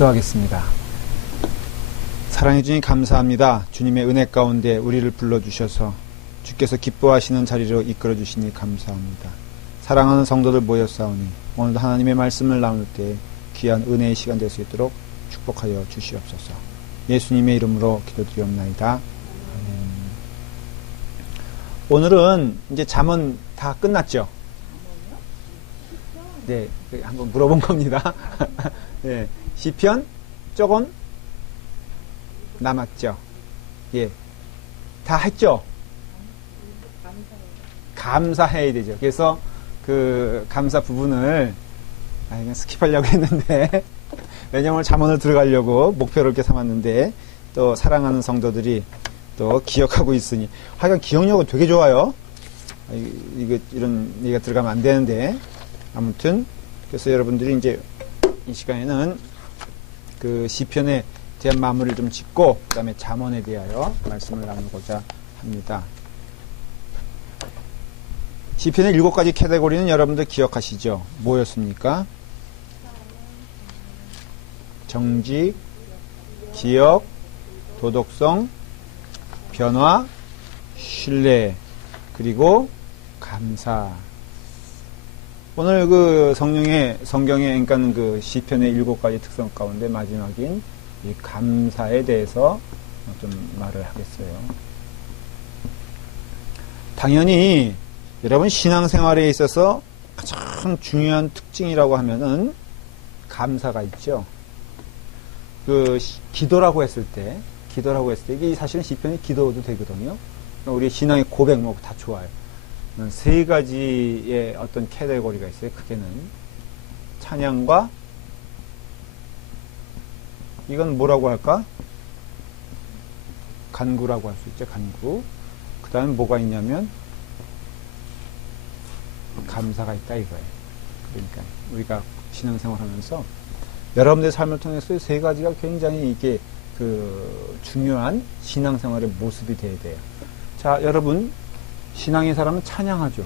기도하겠습니다. 사랑해 주님 감사합니다. 주님의 은혜 가운데 우리를 불러주셔서 주께서 기뻐하시는 자리로 이끌어 주시니 감사합니다. 사랑하는 성도들 모였사오니 오늘도 하나님의 말씀을 나눌 때 귀한 은혜의 시간 될 수 있도록 축복하여 주시옵소서. 예수님의 이름으로 기도드리옵나이다. 아멘. 오늘은 이제 잠언 다 끝났죠? 네, 한번 물어본 겁니다. 네, 시편 조금 남았죠? 예, 다 했죠? 감사해야 되죠. 그래서 그 감사 부분을 그냥 스킵하려고 했는데 왜냐면 오늘 잠언을 들어가려고 목표를 이렇게 삼았는데 또 사랑하는 성도들이 또 기억하고 있으니 하여간 기억력은 되게 좋아요. 이런 얘기가 들어가면 안 되는데 아무튼 그래서 여러분들이 이제 이 시간에는 그 시편에 대한 마무리를 좀 짓고 그 다음에 잠언에 대하여 말씀을 나누고자 합니다. 시편의 7가지 카테고리는 여러분들 기억하시죠? 뭐였습니까? 정직, 기억, 도덕성, 변화, 신뢰, 그리고 감사. 오늘 그 성경에 그러니까 그 시편의 7가지 특성 가운데 마지막인 이 감사에 대해서 좀 말을 하겠어요. 당연히 여러분 신앙생활에 있어서 가장 중요한 특징이라고 하면은 감사가 있죠. 그 기도라고 했을 때 이게 사실은 시편이 기도도 되거든요. 우리 신앙의 고백 뭐 다 좋아요. 세 가지의 어떤 카테고리가 있어요. 크게는 찬양과 이건 뭐라고 할까? 간구라고 할 수 있죠. 간구. 그 다음에 뭐가 있냐면 감사가 있다 이거예요. 그러니까 우리가 신앙생활하면서 여러분들의 삶을 통해서 세 가지가 굉장히 이게 그 중요한 신앙생활의 모습이 돼야 돼요. 자, 여러분 신앙의 사람은 찬양하죠.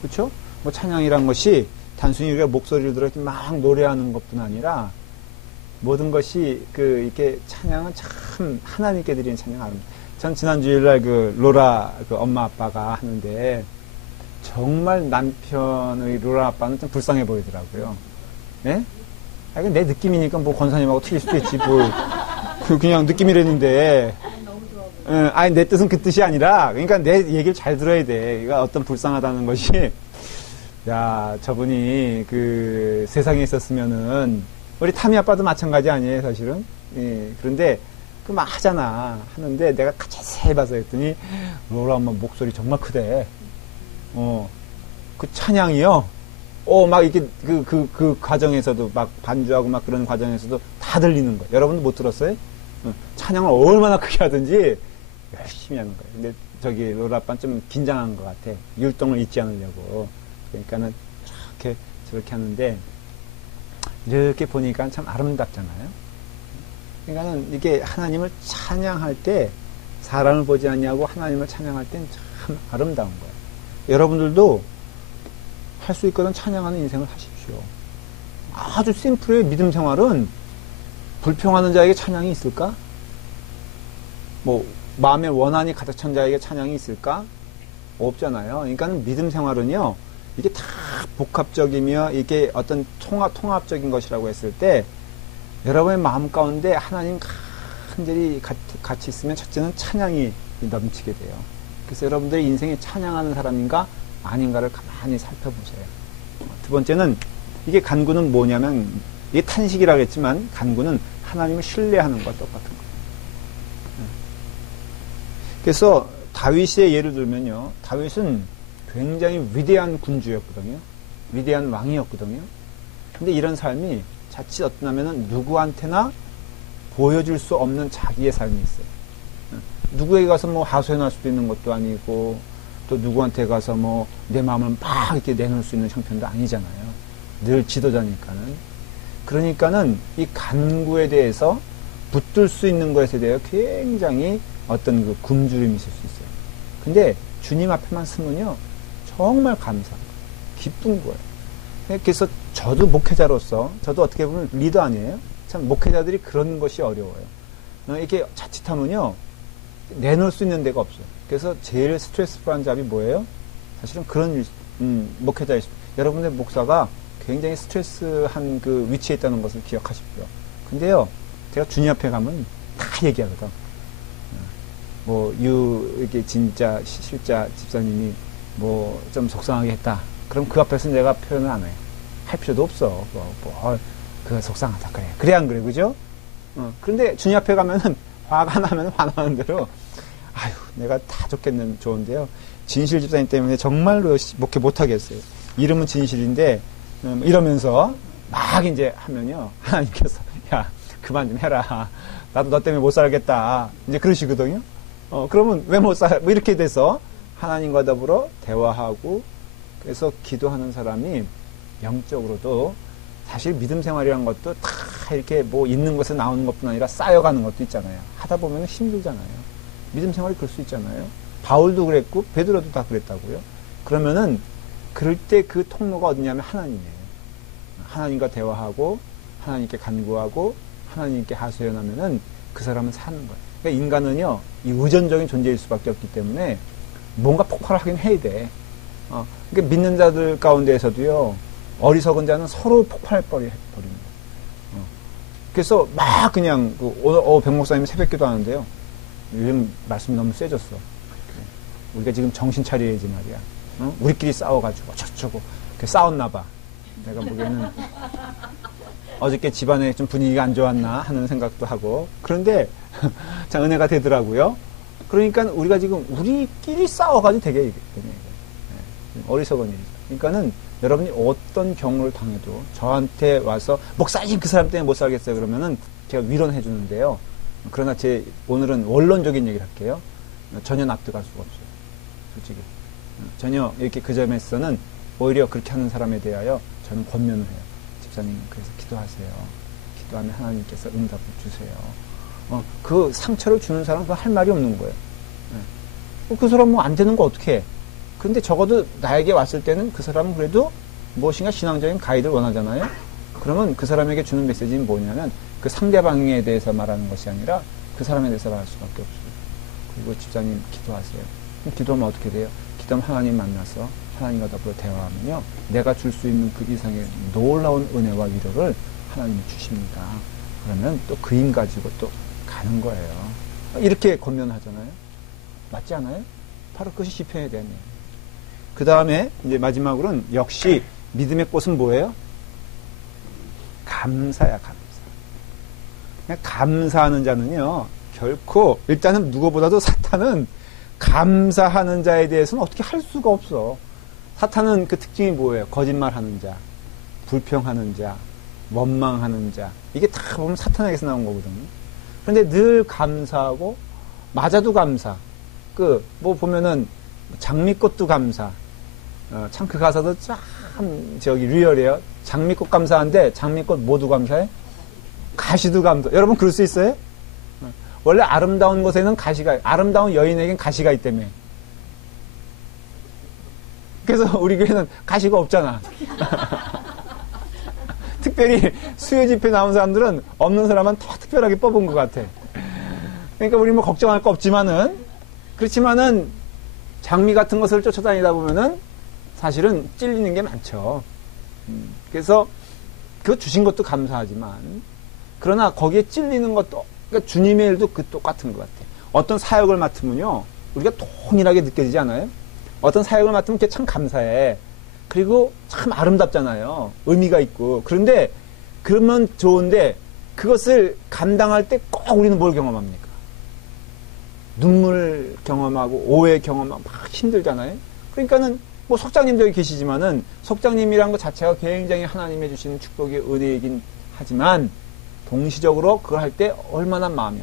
그렇죠? 뭐 찬양이란 것이 단순히 우리가 목소리를 들어 막 노래하는 것뿐 아니라 모든 것이 이렇게 찬양은 참 하나님께 드리는 찬양. 전 지난 주일날 그 로라 그 엄마 아빠가 하는데 정말 남편의 로라 아빠는 좀 불쌍해 보이더라고요. 네? 아니, 내 느낌이니까 뭐 권사님하고 틀릴 수도 있지 뭐 그냥 느낌이랬는데. 아니 내 뜻은 그 뜻이 아니라 그러니까 내 얘기를 잘 들어야 돼. 그러니까 어떤 불쌍하다는 것이 야 저분이 그 세상에 있었으면은 우리 타미 아빠도 마찬가지 아니에요 사실은. 예, 그런데 그 막 하는데 내가 자세히 봐서 했더니 로라 엄마 목소리 정말 크대. 그 찬양이요. 막 이렇게 그 과정에서도 막 반주하고 막 그런 과정에서도 다 들리는 거예요. 여러분도 못 들었어요? 찬양을 얼마나 크게 하든지 열심히 하는 거예요. 근데 저기 로라 아빠는 좀 긴장한 것 같아. 율동을 잊지 않으려고. 그러니까는 저렇게 하는데 이렇게 보니까 참 아름답잖아요. 그러니까는 이게 하나님을 찬양할 때 사람을 보지 않냐고 하나님을 찬양할 땐 참 아름다운 거예요. 여러분들도 할 수 있거든 찬양하는 인생을 하십시오. 아주 심플해. 믿음 생활은 불평하는 자에게 찬양이 있을까? 뭐 마음에 원한이 가득 찬 자에게 찬양이 있을까? 없잖아요. 그러니까는 믿음 생활은요. 이게 다 복합적이며 이게 어떤 통합적인 것이라고 했을 때 여러분의 마음 가운데 하나님 간절히 같이 있으면 첫째는 찬양이 넘치게 돼요. 그래서 여러분들의 인생에 찬양하는 사람인가 아닌가를 가만히 살펴보세요. 두 번째는 이게 간구는 뭐냐면 이게 탄식이라고 했지만 간구는 하나님을 신뢰하는 것과 똑같은 거예요. 그래서 다윗의 예를 들면요. 다윗은 굉장히 위대한 군주였거든요. 위대한 왕이었거든요. 근데 이런 삶이 자칫 어떠냐면은 누구한테나 보여줄 수 없는 자기의 삶이 있어요. 누구에게 가서 뭐 하소연할 수도 있는 것도 아니고 또 누구한테 가서 뭐 내 마음을 막 이렇게 내놓을 수 있는 형편도 아니잖아요. 늘 지도자니까는. 그러니까는 이 간구에 대해서 붙들 수 있는 것에 대해 굉장히 어떤 그 굶주림이 있을 수 있어요. 근데 주님 앞에만 서면요. 정말 감사한 거예요. 기쁜 거예요. 그래서 저도 목회자로서 저도 어떻게 보면 리더 아니에요? 참 목회자들이 그런 것이 어려워요. 이렇게 자칫하면요 내놓을 수 있는 데가 없어요. 그래서 제일 스트레스풀한 잡이 뭐예요? 사실은 그런 목회자일 수. 여러분의 목사가 굉장히 스트레스한 그 위치에 있다는 것을 기억하십시오. 근데요, 제가 주님 앞에 가면 다 얘기하거든. 이게 진짜 실자 집사님이 좀 속상하게 했다. 그럼 그 앞에서 내가 표현을 안 해요. 할 필요도 없어. 그거 속상하다. 그래. 그래, 안 그래? 그죠? 그런데 주님 앞에 가면은 화가 나면 화나는 대로, 아유, 내가 다 좋은데요. 진실 집사님 때문에 정말로 목회 못하겠어요. 이름은 진실인데, 이러면서 막 이제 하면요. 하나님께서, 야, 그만 좀 해라. 나도 너 때문에 못 살겠다. 이제 그러시거든요. 그러면 왜 못 살, 이렇게 돼서 하나님과 더불어 대화하고, 그래서 기도하는 사람이 영적으로도 사실 믿음 생활이란 것도 다 이렇게 있는 것에 나오는 것뿐 아니라 쌓여가는 것도 있잖아요. 하다 보면 힘들잖아요. 믿음 생활이 그럴 수 있잖아요. 바울도 그랬고 베드로도 다 그랬다고요. 그러면은 그럴 때 그 통로가 어디냐면 하나님이에요. 하나님과 대화하고 하나님께 간구하고 하나님께 하소연하면은 그 사람은 사는 거예요. 그러니까 인간은요 이 의존적인 존재일 수밖에 없기 때문에 뭔가 폭발을 하긴 해야 돼. 그러니까 믿는 자들 가운데에서도요 어리석은 자는 서로 폭발해버립니다. 그래서 막 그냥 백 목사님 새벽기도 하는데요. 요즘 말씀이 너무 세졌어. 우리가 지금 정신 차려야지 말이야. 우리끼리 싸워가지고 저쩌고 싸웠나 봐. 내가 보기에는 어저께 집안에 좀 분위기가 안 좋았나 하는 생각도 하고. 그런데 참 은혜가 되더라고요. 그러니까 우리가 지금 우리끼리 싸워가지고 되게 어리석은 일이죠. 그러니까는 여러분이 어떤 경우를 당해도 저한테 와서 목사님 그 사람 때문에 못 살겠어요 그러면은 제가 위로해 주는데요. 그러나 오늘은 원론적인 얘기를 할게요. 전혀 납득할 수가 없어요. 솔직히. 전혀 이렇게 그 점에서는 오히려 그렇게 하는 사람에 대하여 저는 권면을 해요. 집사님 그래서 기도하세요. 기도하면 하나님께서 응답을 주세요. 그 상처를 주는 사람은 할 말이 없는 거예요. 그 사람 안 되는 거 어떻게 해? 근데 적어도 나에게 왔을 때는 그 사람은 그래도 무엇인가 신앙적인 가이드를 원하잖아요. 그러면 그 사람에게 주는 메시지는 뭐냐면 그 상대방에 대해서 말하는 것이 아니라 그 사람에 대해서 말할 수밖에 없어요. 그리고 집사님 기도하세요. 기도하면 어떻게 돼요? 기도하면 하나님 만나서 하나님과 더불어 대화하면요. 내가 줄 수 있는 그 이상의 놀라운 은혜와 위로를 하나님이 주십니다. 그러면 또 그 힘 가지고 또 가는 거예요. 이렇게 권면하잖아요. 맞지 않아요? 바로 그것이 시편에 대한 얘기예요. 그 다음에 이제 마지막으로는 역시 믿음의 꽃은 뭐예요? 감사야, 감사. 그냥 감사하는 자는요, 결코, 일단은 누구보다도 사탄은 감사하는 자에 대해서는 어떻게 할 수가 없어. 사탄은 그 특징이 뭐예요? 거짓말하는 자, 불평하는 자, 원망하는 자. 이게 다 보면 사탄에게서 나온 거거든요. 그런데 늘 감사하고, 맞아도 감사. 보면은, 장미꽃도 감사. 참 그 가사도 참 리얼해요. 장미꽃 감사한데 장미꽃 모두 감사해? 가시도 감사. 여러분 그럴 수 있어요? 원래 아름다운 곳에는 아름다운 여인에겐 가시가 있다며. 그래서 우리 교회는 가시가 없잖아. 특별히 수요 집회 나온 사람들은 없는 사람은 더 특별하게 뽑은 것 같아. 그러니까 우리 걱정할 거 없지만은 그렇지만은 장미 같은 것을 쫓아다니다 보면은 사실은 찔리는 게 많죠. 그래서 그거 주신 것도 감사하지만 그러나 거기에 찔리는 것도 그러니까 주님의 일도 똑같은 것 같아요. 어떤 사역을 맡으면요 우리가 동일하게 느껴지지 않아요? 어떤 사역을 맡으면 그게 참 감사해. 그리고 참 아름답잖아요. 의미가 있고. 그런데 그러면 좋은데 그것을 감당할 때 꼭 우리는 뭘 경험합니까? 눈물 경험하고 오해 경험하고 막 힘들잖아요. 그러니까는 속장님도 여기 계시지만은 속장님이란 것 자체가 굉장히 하나님의 주시는 축복의 은혜이긴 하지만 동시적으로 그걸 할 때 얼마나 마음이야.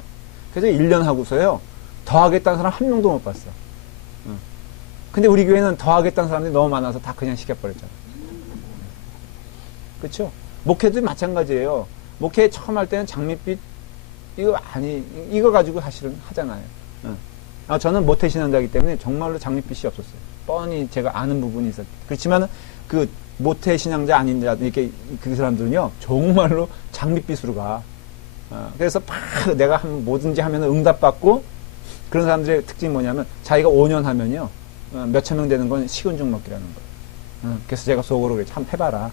그래서 1년 하고서요 더 하겠다는 사람 한 명도 못 봤어. 근데 우리 교회는 더 하겠다는 사람들이 너무 많아서 다 그냥 시켜버렸잖아. 그렇죠? 목회도 마찬가지예요. 목회 처음 할 때는 장밋빛 이거 가지고 사실은 하잖아요. 저는 모태신앙자이기 때문에 정말로 장밋빛이 없었어요. 뻔히 제가 아는 부분이 있었죠. 그렇지만 그 모태신앙자 아닌 자 이렇게 그 사람들은요 정말로 장밋빛으로 가. 그래서 막 내가 뭐든지 하면 응답받고 그런 사람들의 특징이 뭐냐면 자기가 5년 하면요. 몇천 명 되는 건 식은 죽 먹기라는 거예요. 그래서 제가 속으로 그래. 참 해봐라.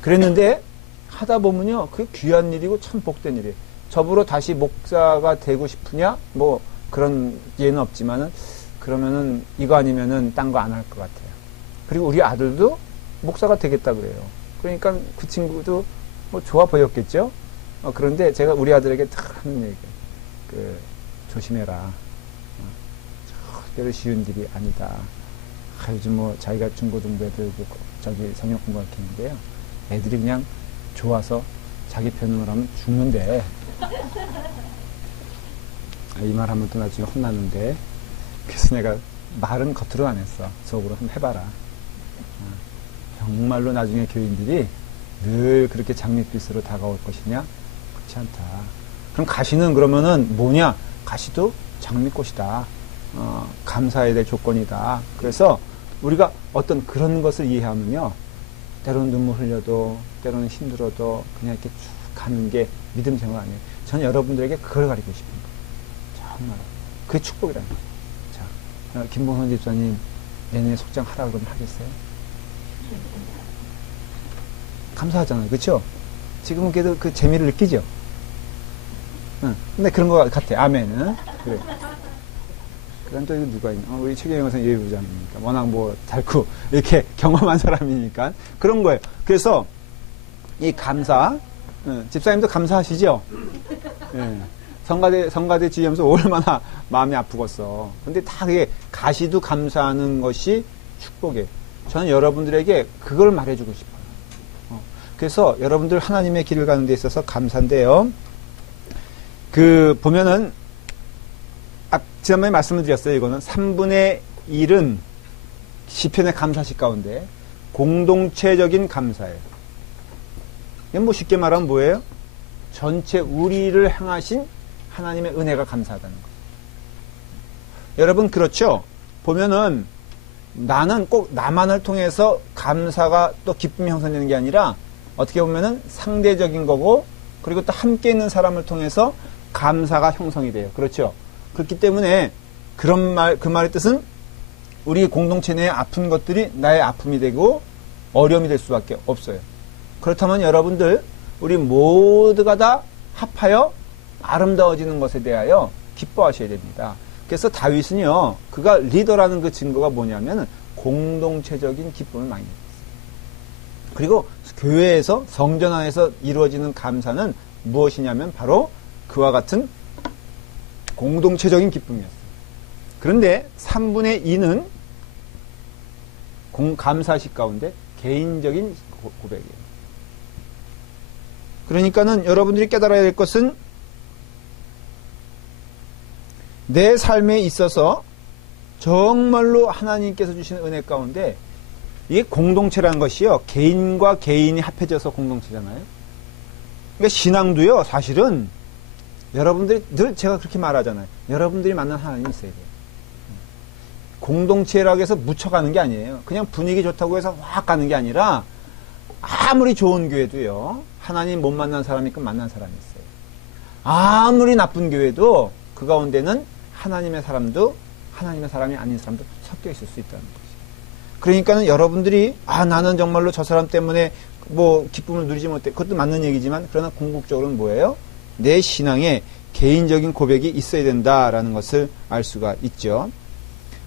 그랬는데 하다 보면요. 그게 귀한 일이고 참 복된 일이에요. 저보러 다시 목사가 되고 싶으냐? 뭐 그런 예는 없지만은 그러면은 이거 아니면은 딴 거 안 할 것 같아요. 그리고 우리 아들도 목사가 되겠다 그래요. 그러니까 그 친구도 뭐 좋아 보였겠죠? 그런데 제가 우리 아들에게 딱 하는 얘기, 조심해라. 절대로 쉬운 일이 아니다. 요즘 뭐 자기가 중고등부 애들 성경 공부할 텐데요. 애들이 그냥 좋아서 자기 편을 하면 죽는데. 이 말 하면 또 나중에 혼나는데. 그래서 내가 말은 겉으로 안 했어. 속으로 한번 해봐라. 정말로 나중에 교인들이 늘 그렇게 장밋빛으로 다가올 것이냐? 그렇지 않다. 그럼 가시는 그러면은 뭐냐? 가시도 장밋꽃이다. 감사해야 될 조건이다. 그래서 우리가 어떤 그런 것을 이해하면요. 때로는 눈물 흘려도, 때로는 힘들어도 그냥 이렇게 쭉 가는 게 믿음 생활 아니에요. 저는 여러분들에게 그걸 가르치고 싶은 거예요. 정말. 그게 축복이라는 거예요. 자, 김봉선 집사님, 내년에 속장 하라고 그러면 하겠어요? 감사하잖아요. 그쵸? 지금은 그래도 그 재미를 느끼죠? 근데 그런 것 같아. 아멘은. 그래. 그럼 또 누가 있나? 우리 최경영 선생 예부장이니까. 워낙 뭐, 닳고, 이렇게 경험한 사람이니까. 그런 거예요. 그래서, 이 감사, 집사님도 감사하시죠? 예. 성가대 주의하면서 얼마나 마음이 아프겠어. 근데 다 그게 가시도 감사하는 것이 축복이에요. 저는 여러분들에게 그걸 말해주고 싶어요. 그래서 여러분들 하나님의 길을 가는 데 있어서 감사인데요. 보면은, 지난번에 말씀을 드렸어요. 이거는 3분의 1은 시편의 감사시 가운데 공동체적인 감사예요. 이건 뭐 쉽게 말하면 뭐예요? 전체 우리를 향하신 하나님의 은혜가 감사하다는 거예요. 여러분 그렇죠? 보면은 나는 꼭 나만을 통해서 감사가 또 기쁨이 형성되는 게 아니라 어떻게 보면은 상대적인 거고 그리고 또 함께 있는 사람을 통해서 감사가 형성이 돼요. 그렇죠? 그렇기 때문에 그 말의 뜻은 우리 공동체 내에 아픈 것들이 나의 아픔이 되고 어려움이 될 수밖에 없어요. 그렇다면 여러분들 우리 모두가 다 합하여 아름다워지는 것에 대하여 기뻐하셔야 됩니다. 그래서 다윗은요, 그가 리더라는 그 증거가 뭐냐면 공동체적인 기쁨을 많이 느꼈어요. 그리고 교회에서 성전 안에서 이루어지는 감사는 무엇이냐면 바로 그와 같은 공동체적인 기쁨이었어요. 그런데 3분의 2는 감사식 가운데 개인적인 고백이에요. 그러니까는 여러분들이 깨달아야 될 것은 내 삶에 있어서 정말로 하나님께서 주신 은혜 가운데 이게 공동체라는 것이요. 개인과 개인이 합해져서 공동체잖아요. 그러니까 신앙도요. 사실은 여러분들이 늘 제가 그렇게 말하잖아요. 여러분들이 만난 하나님이 있어야 돼요. 공동체라고 해서 묻혀가는 게 아니에요. 그냥 분위기 좋다고 해서 확 가는 게 아니라 아무리 좋은 교회도요. 하나님 못 만난 사람이 있고 만난 사람이 있어요. 아무리 나쁜 교회도 그 가운데는 하나님의 사람도 하나님의 사람이 아닌 사람도 섞여 있을 수 있다는 거죠. 그러니까는 여러분들이 나는 정말로 저 사람 때문에 뭐 기쁨을 누리지 못해. 그것도 맞는 얘기지만 그러나 궁극적으로는 뭐예요? 내 신앙에 개인적인 고백이 있어야 된다라는 것을 알 수가 있죠.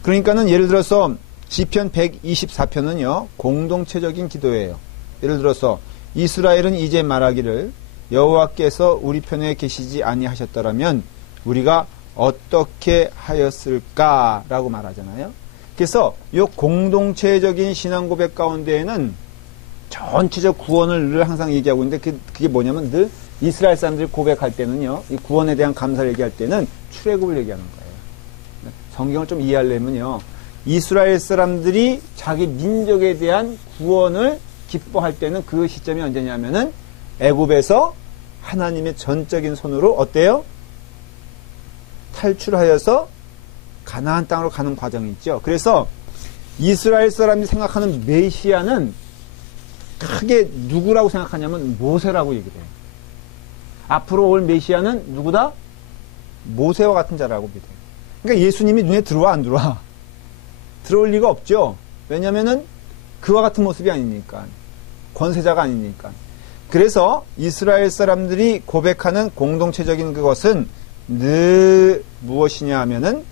그러니까는 예를 들어서 시편 124편은요. 공동체적인 기도예요. 예를 들어서 이스라엘은 이제 말하기를 여호와께서 우리 편에 계시지 아니하셨더라면 우리가 어떻게 하였을까라고 말하잖아요. 그래서 이 공동체적인 신앙 고백 가운데에는 전체적 구원을 늘 항상 얘기하고 있는데 그게 뭐냐면 늘 이스라엘 사람들이 고백할 때는요. 이 구원에 대한 감사를 얘기할 때는 출애굽을 얘기하는 거예요. 성경을 좀 이해하려면요. 이스라엘 사람들이 자기 민족에 대한 구원을 기뻐할 때는 그 시점이 언제냐면은 애굽에서 하나님의 전적인 손으로 어때요? 탈출하여서 가나안 땅으로 가는 과정이 있죠. 그래서 이스라엘 사람이 생각하는 메시아는 크게 누구라고 생각하냐면 모세라고 얘기를 해요. 앞으로 올 메시아는 누구다? 모세와 같은 자라고 믿어요. 그러니까 예수님이 눈에 들어와 안 들어와? 들어올 리가 없죠. 왜냐면은 그와 같은 모습이 아니니까. 권세자가 아니니까. 그래서 이스라엘 사람들이 고백하는 공동체적인 그것은 늘 무엇이냐 하면은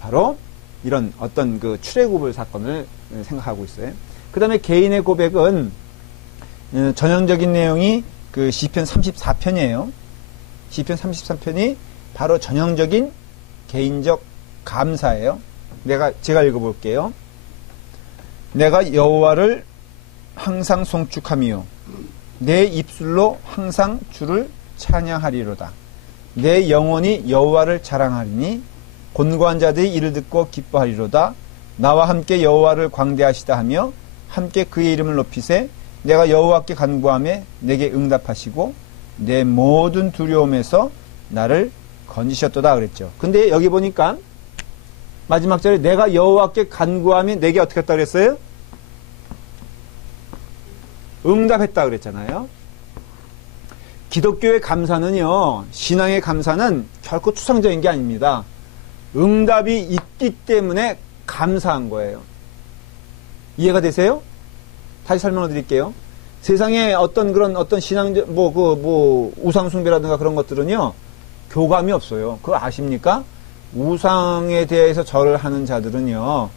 바로 이런 어떤 그 출애굽을 사건을 생각하고 있어요. 그 다음에 개인의 고백은 전형적인 내용이 그 시편 34편이에요. 시편 33편이 바로 전형적인 개인적 감사예요. 제가 읽어볼게요. 내가 여호와를 항상 송축하며 내 입술로 항상 주를 찬양하리로다. 내 영혼이 여호와를 자랑하리니 곤고한 자들이 이를 듣고 기뻐하리로다. 나와 함께 여호와를 광대하시다 하며 함께 그의 이름을 높이세. 내가 여호와께 간구하며 내게 응답하시고 내 모든 두려움에서 나를 건지셨도다 그랬죠. 근데 여기 보니까 마지막 절에 내가 여호와께 간구하며 내게 어떻게 했다 그랬어요? 응답했다 그랬잖아요. 기독교의 감사는요, 신앙의 감사는 결코 추상적인 게 아닙니다. 응답이 있기 때문에 감사한 거예요. 이해가 되세요? 다시 설명을 드릴게요. 세상에 어떤 신앙, 우상숭배라든가 그런 것들은요, 교감이 없어요. 그거 아십니까? 우상에 대해서 절을 하는 자들은요,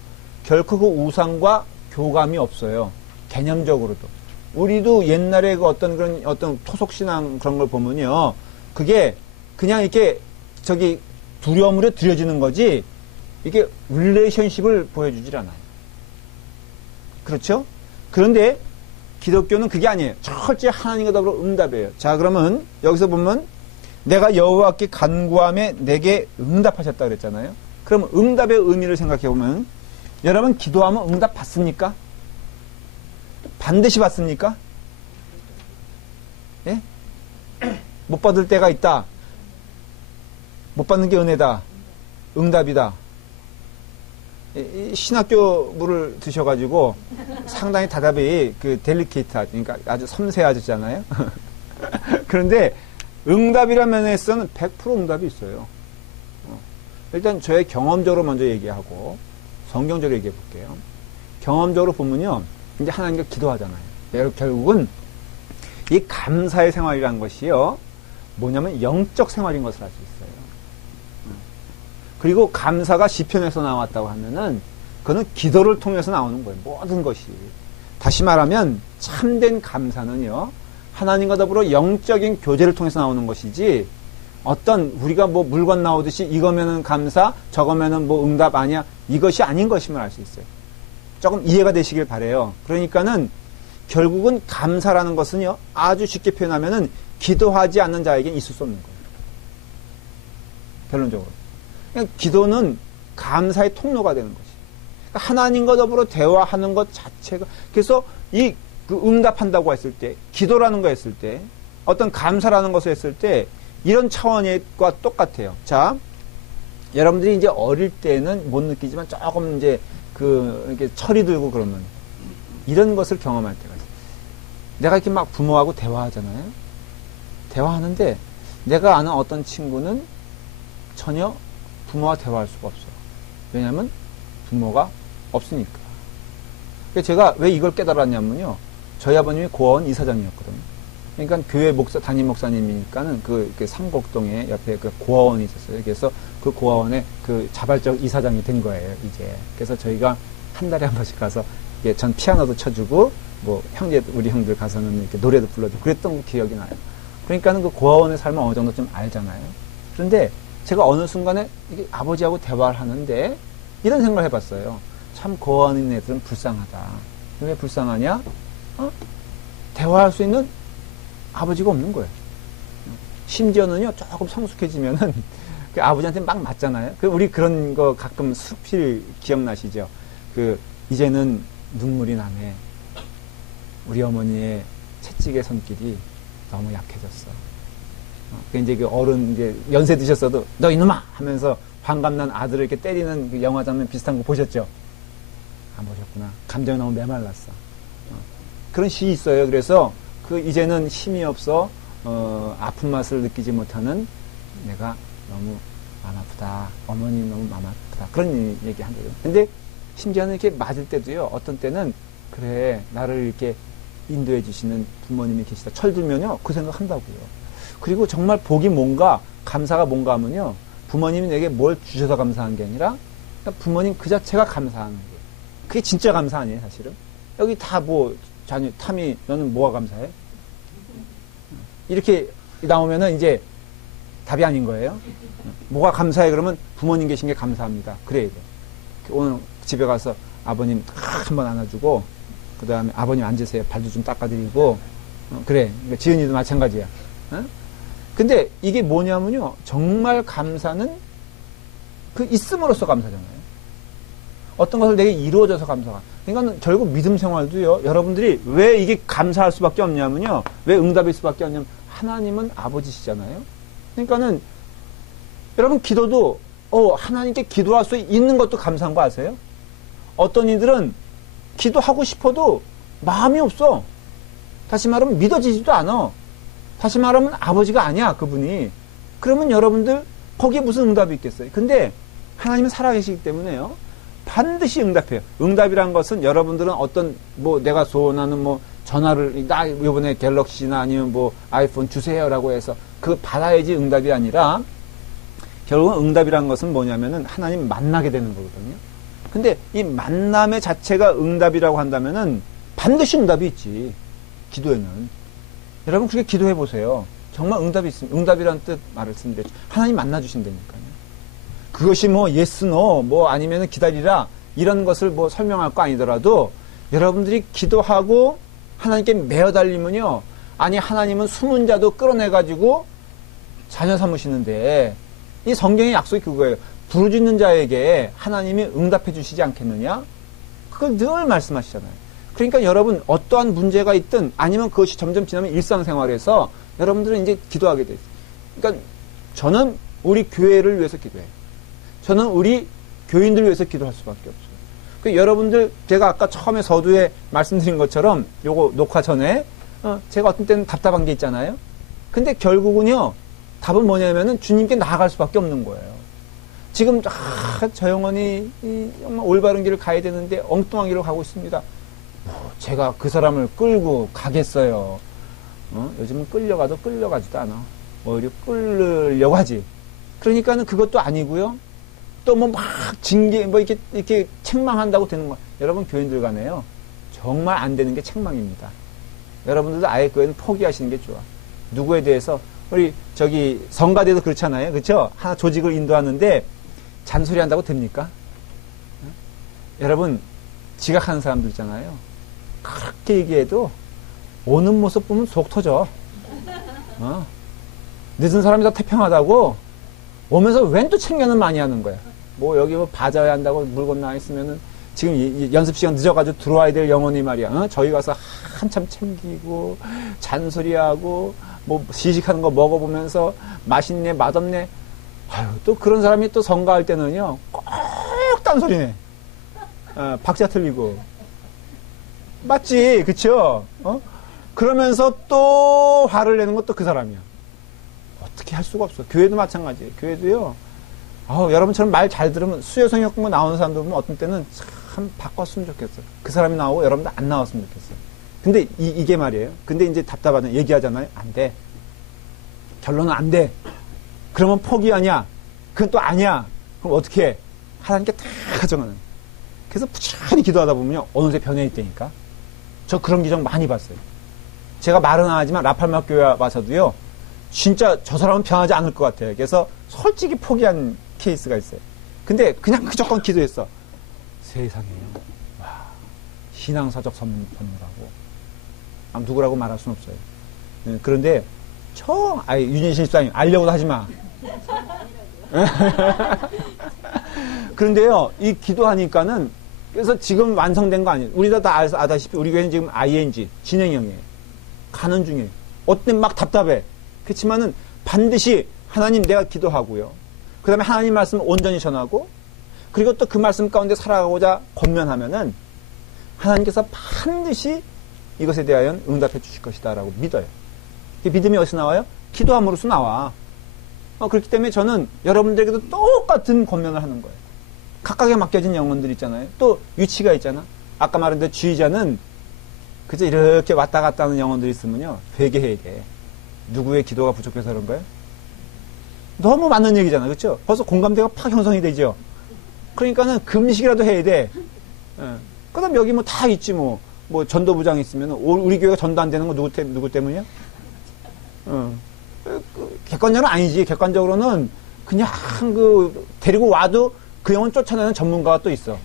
결코 그 우상과 교감이 없어요. 개념적으로도. 우리도 옛날에 그 어떤 토속신앙 그런 걸 보면요, 그게 그냥 이렇게 두려움으로 드려지는 거지, 이게 릴레이션십을 보여주질 않아요. 그렇죠? 그런데 기독교는 그게 아니에요. 철저히 하나님과 더불어 응답이에요. 자, 그러면 여기서 보면 내가 여호와께 간구하며 내게 응답하셨다 그랬잖아요. 그럼 응답의 의미를 생각해 보면 여러분 기도하면 응답 받습니까? 반드시 받습니까? 예? 못 받을 때가 있다. 못 받는 게 은혜다. 응답이다. 신학교 물을 드셔가지고 상당히 대답이 델리케이트하죠. 그러니까 아주 섬세하잖아요. 그런데 응답이라는 면에서는 100% 응답이 있어요. 일단 저의 경험적으로 먼저 얘기하고 성경적으로 얘기해 볼게요. 경험적으로 보면요, 이제 하나님과 기도하잖아요. 결국은 이 감사의 생활이라는 것이요, 뭐냐면 영적 생활인 것을 알 수 있어요. 그리고 감사가 시편에서 나왔다고 하면은 그거는 기도를 통해서 나오는 거예요. 모든 것이. 다시 말하면 참된 감사는요, 하나님과 더불어 영적인 교제를 통해서 나오는 것이지, 어떤 우리가 물건 나오듯이 이거면은 감사, 저거면은 응답 아니야, 이것이 아닌 것임을 알 수 있어요. 조금 이해가 되시길 바래요. 그러니까는 결국은 감사라는 것은요, 아주 쉽게 표현하면은 기도하지 않는 자에게는 있을 수 없는 거예요. 결론적으로. 그냥 기도는 감사의 통로가 되는 것이. 그러니까 하나님과 더불어 대화하는 것 자체가, 그래서 응답한다고 했을 때, 기도라는 거 했을 때, 어떤 감사라는 것을 했을 때, 이런 차원과 똑같아요. 자, 여러분들이 이제 어릴 때는 못 느끼지만 조금 이제 이렇게 철이 들고 그러면 이런 것을 경험할 때가 있어요. 내가 이렇게 막 부모하고 대화하잖아요. 대화하는데 내가 아는 어떤 친구는 전혀 부모와 대화할 수가 없어요. 왜냐하면 부모가 없으니까. 그러니까 제가 왜 이걸 깨달았냐면요, 저희 아버님이 고아원 이사장이었거든요. 그러니까 교회 담임 목사님이니까는 삼곡동에 옆에 고아원이 있었어요. 그래서 그 고아원에 자발적 이사장이 된 거예요, 이제. 그래서 저희가 한 달에 한 번씩 가서, 전 피아노도 쳐주고, 우리 형들 가서는 이렇게 노래도 불러주고, 그랬던 기억이 나요. 그러니까는 그 고아원의 삶을 어느 정도 좀 알잖아요. 그런데 제가 어느 순간에 이게 아버지하고 대화를 하는데, 이런 생각을 해봤어요. 참 고아원에 있는 애들은 불쌍하다. 왜 불쌍하냐? 대화할 수 있는 아버지가 없는 거예요. 심지어는요, 조금 성숙해지면은 그 아버지한테 막 맞잖아요. 우리 그런 거 가끔 수필 기억나시죠? 이제는 눈물이 나네. 우리 어머니의 채찍의 손길이 너무 약해졌어. 이제 어른, 이제 연세 드셨어도 너 이놈아! 하면서 환갑난 아들을 이렇게 때리는 그 영화 장면 비슷한 거 보셨죠? 안 보셨구나. 감정이 너무 메말랐어. 그런 시 있어요. 그래서 이제는 힘이 없어. 아픈 맛을 느끼지 못하는 내가 너무 마음 아프다. 어머니 너무 마음 아프다. 그런 얘기 한 거예요. 근데 심지어는 이렇게 맞을 때도요, 어떤 때는, 그래, 나를 이렇게 인도해 주시는 부모님이 계시다. 철들면요, 그 생각 한다고요. 그리고 정말 복이 뭔가, 감사가 뭔가 하면요, 부모님이 내게 뭘 주셔서 감사한 게 아니라, 그러니까 부모님 그 자체가 감사한 거예요. 그게 진짜 감사 아니에요, 사실은? 여기 다 뭐, 자녀, 탐이, 너는 뭐가 감사해? 이렇게 나오면은 이제 답이 아닌 거예요. 뭐가 감사해? 그러면 부모님 계신 게 감사합니다. 그래야 돼. 오늘 집에 가서 아버님 한번 안아주고, 그 다음에 아버님 앉으세요. 발도 좀 닦아드리고, 그래. 그러니까 지은이도 마찬가지야. 근데 이게 뭐냐면요. 정말 감사는 그 있음으로써 감사잖아요. 어떤 것을 내게 이루어져서 감사가. 그러니까 결국 믿음 생활도요. 여러분들이 왜 이게 감사할 수밖에 없냐면요. 왜 응답일 수밖에 없냐면 하나님은 아버지시잖아요. 그러니까는 여러분 기도도 하나님께 기도할 수 있는 것도 감사한 거 아세요? 어떤 이들은 기도하고 싶어도 마음이 없어. 다시 말하면 믿어지지도 않아. 다시 말하면 아버지가 아니야, 그분이. 그러면 여러분들 거기에 무슨 응답이 있겠어요? 근데 하나님은 살아계시기 때문에요. 반드시 응답해요. 응답이란 것은 여러분들은 어떤 내가 소원하는 전화를 나 이번에 갤럭시나 아니면 아이폰 주세요라고 해서 그거 받아야지 응답이 아니라 결국은 응답이란 것은 뭐냐면은 하나님 만나게 되는 거거든요. 근데 이 만남의 자체가 응답이라고 한다면은 반드시 응답이 있지. 기도에는. 여러분 그렇게 기도해 보세요. 정말 응답이 있습니다. 응답이라는 뜻 말씀드렸죠. 하나님 만나 주신다니까요. 그것이 yes, no, 아니면 기다리라 이런 것을 설명할 거 아니더라도 여러분들이 기도하고 하나님께 매어 달리면요. 아니 하나님은 숨은 자도 끌어내가지고 자녀 삼으시는데 이 성경의 약속이 그거예요. 부르짖는 자에게 하나님이 응답해 주시지 않겠느냐? 그걸 늘 말씀하시잖아요. 그러니까 여러분 어떠한 문제가 있든 아니면 그것이 점점 지나면 일상생활에서 여러분들은 이제 기도하게 돼요. 그러니까 저는 우리 교회를 위해서 기도해요. 저는 우리 교인들 위해서 기도할 수밖에 없어요. 그 여러분들 제가 아까 처음에 서두에 말씀드린 것처럼 요거 녹화 전에 제가 어떤 때는 답답한 게 있잖아요. 근데 결국은요. 답은 뭐냐면은 주님께 나아갈 수밖에 없는 거예요. 지금 저 영혼이 정말 올바른 길을 가야 되는데 엉뚱한 길을 가고 있습니다. 제가 그 사람을 끌고 가겠어요. 요즘은 끌려가도 끌려가지도 않아. 오히려 끌려고 하지. 그러니까는 그것도 아니고요. 또 막 징계 이렇게 책망한다고 되는 거. 여러분 교인들 간에요. 정말 안 되는 게 책망입니다. 여러분들도 아예 그거는 포기하시는 게 좋아. 누구에 대해서 우리 성가대도 그렇잖아요. 그렇죠? 하나 조직을 인도하는데 잔소리 한다고 됩니까? 여러분 지각하는 사람들 있잖아요. 그렇게 얘기해도 오는 모습 보면 속 터져. 늦은 사람이 더 태평하다고 오면서 웬 또 챙겨는 많이 하는 거야. 여기 봐줘야 한다고 물 건너 있으면은 지금 연습 시간 늦어가지고 들어와야 될 영혼이 말이야. 저희 가서 한참 챙기고 잔소리하고 시식하는 거 먹어보면서 맛있네 맛없네. 아유 또 그런 사람이 또 성가할 때는요 꼭 딴소리네. 박자 틀리고 맞지 그쵸? 그러면서 또 화를 내는 것도 그 사람이야. 어떻게 할 수가 없어. 교회도 마찬가지예요. 교회도요. 여러분처럼 말 잘 들으면 수요성역 공부 나오는 사람들 보면 어떤 때는 참 바꿨으면 좋겠어요. 그 사람이 나오고 여러분들 안 나왔으면 좋겠어요. 근데 이게 말이에요. 근데 이제 답답하잖아요. 얘기하잖아요. 안 돼. 결론은 안 돼. 그러면 포기하냐? 그건 또 아니야. 그럼 어떻게 해? 하나님께 다 가정하는. 그래서 부지런히 기도하다 보면요. 어느새 변해 있다니까. 저 그런 기적 많이 봤어요. 제가 말은 안 하지만 라팔마 교회 와서도요. 진짜 저 사람은 변하지 않을 것 같아요. 그래서 솔직히 포기한 케이스가 있어요. 근데 그냥 무조건 기도했어. 세상에요. 와, 신앙사적 선물하고 누구라고 말할 수는 없어요. 그런데 유진신 집사님 알려고도 하지 마. 그런데요, 이 기도하니까는 그래서 지금 완성된 거 아니에요. 우리도 다 아다시피 우리 교회는 지금 ING 진행형이에요. 가는 중이에요. 어떤 막 답답해. 그렇지만은 반드시 하나님 내가 기도하고요. 그 다음에 하나님 말씀 온전히 전하고 그리고 또 그 말씀 가운데 살아가고자 권면하면은 하나님께서 반드시 이것에 대하여 응답해 주실 것이다 라고 믿어요. 믿음이 어디서 나와요? 기도함으로써 나와. 그렇기 때문에 저는 여러분들에게도 똑같은 권면을 하는 거예요. 각각에 맡겨진 영혼들 있잖아요. 또 위치가 있잖아. 아까 말한 대로 지휘자는 그저 이렇게 왔다 갔다 하는 영혼들이 있으면요, 회개해야 돼. 누구의 기도가 부족해서 그런 거예요? 너무 맞는 얘기잖아. 그렇죠? 벌써 공감대가 팍 형성이 되죠. 그러니까는 금식이라도 해야 돼. 그 다음 여기 뭐 다 있지 뭐. 뭐 전도부장 있으면 우리 교회가 전도 안 되는 거 누구 때문이야? 객관적으로는 아니지. 객관적으로는 그냥 데리고 와도 그 영혼 쫓아내는 전문가가 또 있어.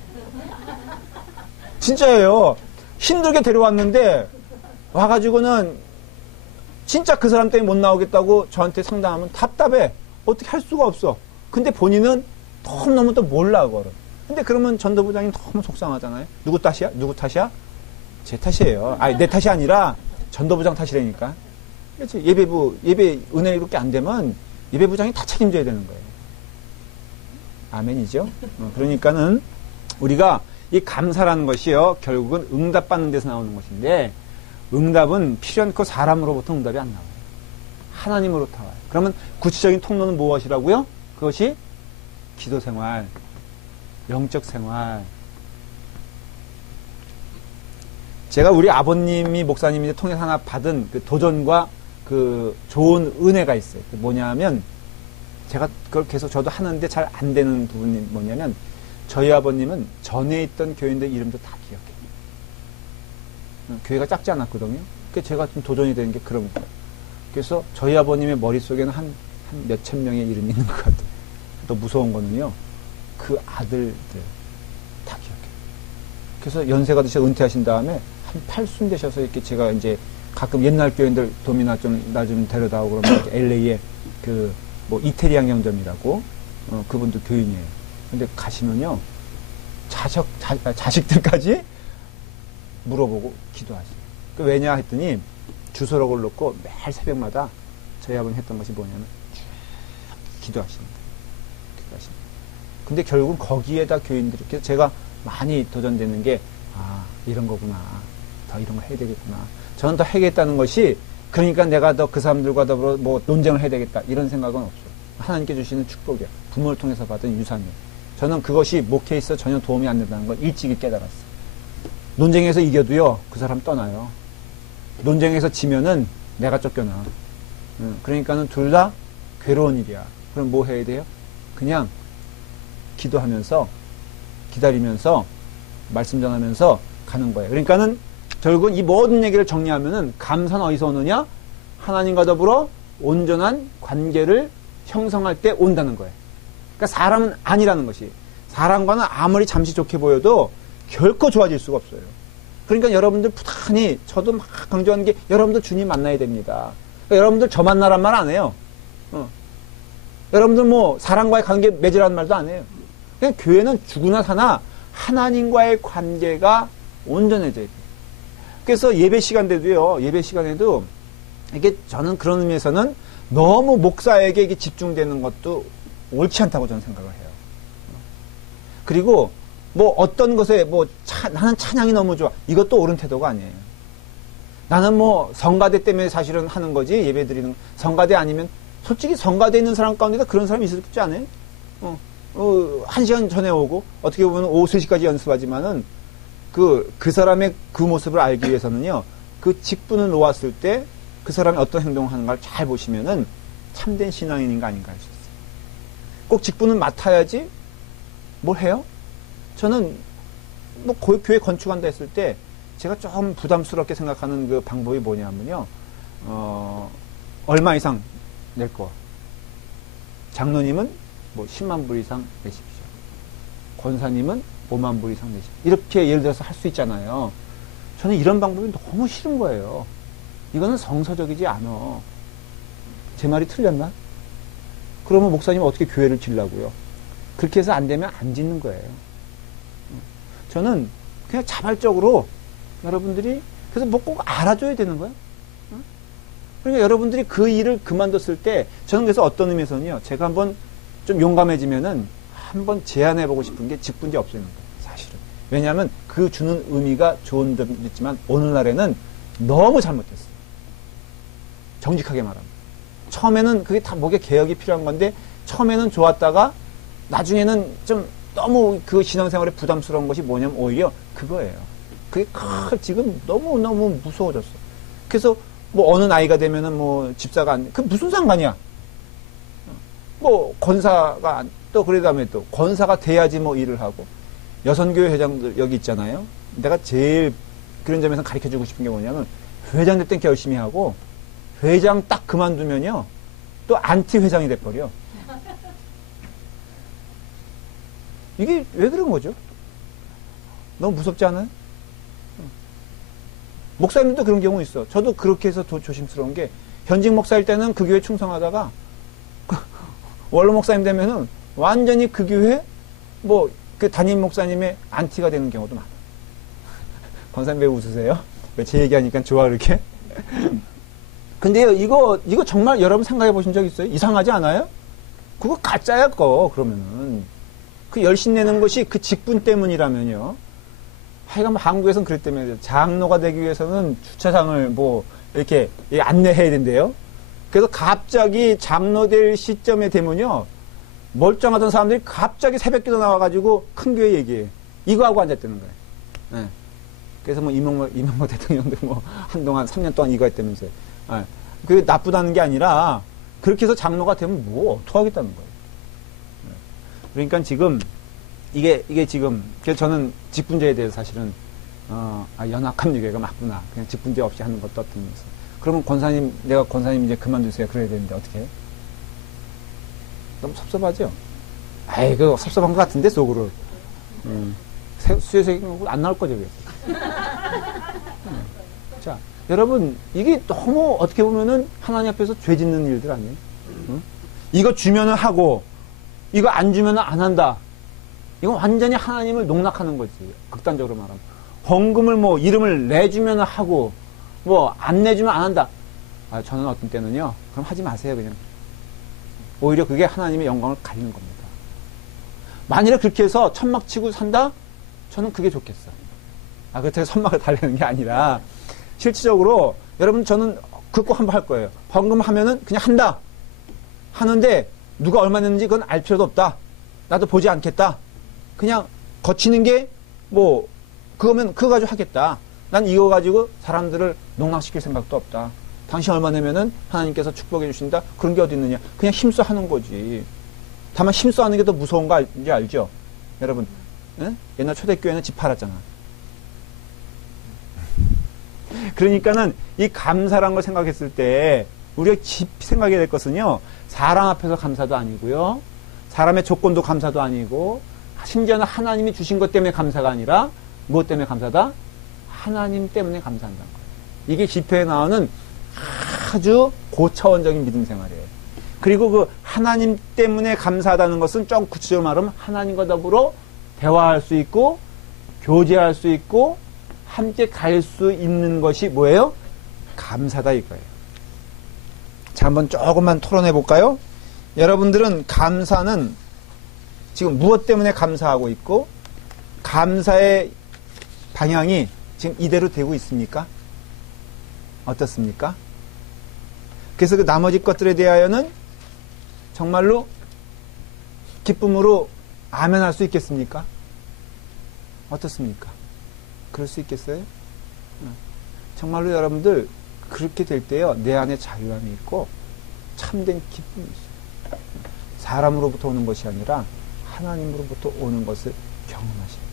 진짜예요. 힘들게 데려왔는데 와가지고는 진짜 그 사람 때문에 못 나오겠다고 저한테 상담하면 답답해. 어떻게 할 수가 없어. 근데 본인은 너무너무 또 몰라 그거를. 근데 그러면 전도부장이 너무 속상하잖아요. 누구 탓이야? 누구 탓이야? 제 탓이에요. 아니 내 탓이 아니라 전도부장 탓이라니까. 그렇지. 예배 은혜 이렇게 안 되면 예배부장이 다 책임져야 되는 거예요. 아멘이죠. 그러니까는 우리가 이 감사라는 것이요, 결국은 응답받는 데서 나오는 것인데, 응답은 필요 않고 사람으로부터 응답이 안 나와요. 하나님으로부터 나와요. 그러면 구체적인 통로는 무엇이라고요? 그것이 기도 생활, 영적 생활. 제가 우리 아버님이 목사님이 통해서 하나 받은 그 도전과 그 좋은 은혜가 있어요. 뭐냐 하면, 제가 그걸 계속 저도 하는데 잘 안 되는 부분이 뭐냐면, 저희 아버님은 전에 있던 교인들 이름도 다 기억해요. 교회가 작지 않았거든요. 그래서 제가 좀 도전이 되는 게 그런 거예요. 그래서 저희 아버님의 머릿속에는 한 몇천 명의 이름이 있는 것 같아요. 또 무서운 거는요, 그 아들들 다 기억해요. 그래서 연세가 드셔서 은퇴하신 다음에 한 8순 되셔서 이렇게 제가 이제 가끔 옛날 교인들 도미나 나 좀 데려다 오고 그러면 LA에 뭐 이태리 양념점이라고 그분도 교인이에요. 근데 가시면요, 자식들까지 물어보고 기도하세요. 왜냐 했더니 주소록을 놓고 매일 새벽마다 저희 아버님 했던 것이 뭐냐면 쭉 기도하십니다. 근데 결국은 거기에다 교인들이, 그래서 제가 많이 도전되는 게, 이런 거구나. 더 이런 거 해야 되겠구나. 저는 더 해야겠다는 것이, 그러니까 내가 더 그 사람들과 더불어 뭐 논쟁을 해야 되겠다. 이런 생각은 없어요. 하나님께 주시는 축복이야. 부모를 통해서 받은 유산이에요. 저는 그것이 목회에 있어 전혀 도움이 안 된다는 걸 일찍이 깨달았어요. 논쟁에서 이겨도요, 그 사람 떠나요. 논쟁에서 지면은 내가 쫓겨나. 그러니까는 둘 다 괴로운 일이야. 그럼 뭐 해야 돼요? 그냥 기도하면서, 기다리면서, 말씀 전하면서 가는 거예요. 그러니까는 결국은 이 모든 얘기를 정리하면은 감사는 어디서 오느냐? 하나님과 더불어 온전한 관계를 형성할 때 온다는 거예요. 그러니까 사람은 아니라는 것이, 사람과는 아무리 잠시 좋게 보여도 결코 좋아질 수가 없어요. 그러니까 여러분들 부단히, 저도 막 강조하는 게, 여러분들 주님 만나야 됩니다. 그러니까 여러분들 저 만나란 말 안 해요. 여러분들 뭐 사람과의 관계 맺으라는 말도 안 해요. 그냥 교회는 죽으나 사나 하나님과의 관계가 온전해져야 돼요. 그래서 예배 시간대도요, 예배 시간에도 이게 저는 그런 의미에서는 너무 목사에게 이게 집중되는 것도 옳지 않다고 저는 생각을 해요. 그리고 뭐 어떤 것에 나는 찬양이 너무 좋아. 이것도 옳은 태도가 아니에요. 나는 뭐 성가대 때문에 사실은 하는 거지, 예배 드리는, 성가대 아니면, 솔직히 성가대 있는 사람 가운데도 그런 사람이 있을 수 있지 않아요? 1시간 전에 오고, 어떻게 보면 오후 3시까지 연습하지만은, 그 사람의 그 모습을 알기 위해서는요, 그 직분을 놓았을 때 그 사람이 어떤 행동을 하는가를 잘 보시면은 참된 신앙인인가 아닌가 할 수 있어요. 꼭 직분을 맡아야지 뭘 해요? 저는 뭐 교회 건축한다 했을 때 제가 좀 부담스럽게 생각하는 그 방법이 뭐냐면요, 얼마 이상 낼 거. 장로님은 뭐 10만 불 이상 내십시오. 권사님은 5만 불 이상 내십시오. 이렇게 예를 들어서 할 수 있잖아요. 저는 이런 방법이 너무 싫은 거예요. 이거는 성서적이지 않아. 제 말이 틀렸나? 그러면 목사님은 어떻게 교회를 지으려고요? 그렇게 해서 안 되면 안 짓는 거예요. 저는 그냥 자발적으로 여러분들이, 그래서 뭐 꼭 알아줘야 되는 거야. 그러니까 여러분들이 그 일을 그만뒀을 때, 저는 그래서 어떤 의미에서는요, 제가 한번 좀 용감해지면은 한번 제안해보고 싶은 게 직분제 없애는 거예요, 사실은. 왜냐하면 그 주는 의미가 좋은 점도 있지만 오늘날에는 너무 잘못됐어요. 정직하게 말하면. 처음에는 그게 다 목에 개혁이 필요한 건데, 처음에는 좋았다가, 나중에는 좀 너무 그 신앙생활에 부담스러운 것이 뭐냐면 오히려 그거예요. 그게 지금 너무너무 무서워졌어. 그래서 뭐 어느 나이가 되면은 뭐 집사가 그 무슨 상관이야? 뭐 권사가 또 그러다음에 또 권사가 돼야지 뭐 일을 하고 여선교회 회장들 여기 있잖아요. 내가 제일 그런 점에서 가르쳐주고 싶은 게 뭐냐면 회장 될 땐 열심히 하고 회장 딱 그만두면요 또 안티 회장이 돼버려. 이게 왜 그런 거죠? 너무 무섭지 않아요? 목사님도 그런 경우 있어. 저도 그렇게 해서 조심스러운 게 현직 목사일 때는 그 교회 충성하다가 원로 목사님 되면은 완전히 그 교회 뭐 그 담임 목사님의 안티가 되는 경우도 많아요. 권사님 왜 웃으세요? 왜 제 얘기하니까 좋아 그렇게? 근데요 이거 정말 여러분 생각해 보신 적 있어요? 이상하지 않아요? 그거 가짜야 그러면은 그 열심 내는 것이 그 직분 때문이라면요. 하여간 한국에서는 그랬다면요. 장로가 되기 위해서는 주차장을 뭐 이렇게 안내해야 된대요. 그래서 갑자기 장로 될 시점에 되면요. 멀쩡하던 사람들이 갑자기 새벽기도 나와가지고 큰 교회 얘기해. 이거 하고 앉았다는 거예요. 네. 그래서 뭐 이명박 대통령도 뭐 한동안 3년 동안 이거 했다면서요. 네. 그게 나쁘다는 게 아니라 그렇게 해서 장로가 되면 뭐 어떡하겠다는 거예요. 네. 그러니까 지금 이게 지금 그래서 저는 직분제에 대해서 사실은 연합합리교회가 맞구나. 그냥 직분제 없이 하는 것도 어떤 면에서. 그러면 내가 권사님 이제 그만두세요. 그래야 되는데 어떻게 해? 너무 섭섭하죠? 아이, 그 섭섭한 것 같은데, 속으로. 수혜세경 안 나올 거죠, 그래서. 자, 여러분, 이게 너무 어떻게 보면은 하나님 앞에서 죄 짓는 일들 아니에요? 이거 주면은 하고, 이거 안 주면은 안 한다. 이건 완전히 하나님을 농락하는 거지. 극단적으로 말하면. 헌금을 뭐, 이름을 내주면 하고, 뭐, 안 내주면 안 한다. 저는 어떤 때는요, 그럼 하지 마세요, 그냥. 오히려 그게 하나님의 영광을 가리는 겁니다. 만일에 그렇게 해서 천막 치고 산다? 저는 그게 좋겠어. 그렇다고 천막을 달래는 게 아니라, 실질적으로, 여러분, 저는 그거 한번 할 거예요. 헌금하면은 그냥 한다. 하는데, 누가 얼마 냈는지 그건 알 필요도 없다. 나도 보지 않겠다. 그냥 거치는 게, 뭐, 그거 가지고 하겠다. 난 이거 가지고 사람들을 농락시킬 생각도 없다. 당신 얼마 내면은 하나님께서 축복해 주신다? 그런 게 어디 있느냐? 그냥 힘써 하는 거지. 다만 힘써 하는 게 더 무서운 거 알죠? 여러분, 네? 옛날 초대교회는 집 팔았잖아. 그러니까는 이 감사라는 걸 생각했을 때 우리가 깊이 생각해야 될 것은요. 사람 앞에서 감사도 아니고요. 사람의 조건도 감사도 아니고 심지어는 하나님이 주신 것 때문에 감사가 아니라 무엇 때문에 감사다? 하나님 때문에 감사한다는 거예요. 이게 집회에 나오는 아주 고차원적인 믿음 생활이에요. 그리고 그 하나님 때문에 감사하다는 것은 좀 구체적으로 말하면 하나님과 더불어 대화할 수 있고 교제할 수 있고 함께 갈 수 있는 것이 뭐예요? 감사다 이거예요. 자, 한번 조금만 토론해 볼까요? 여러분들은 감사는 지금 무엇 때문에 감사하고 있고 감사의 방향이 지금 이대로 되고 있습니까? 어떻습니까? 그래서 그 나머지 것들에 대하여는 정말로 기쁨으로 아멘할 수 있겠습니까? 어떻습니까? 그럴 수 있겠어요? 정말로 여러분들 그렇게 될 때요 내 안에 자유함이 있고 참된 기쁨이 있어요. 사람으로부터 오는 것이 아니라 하나님으로부터 오는 것을 경험하십니다.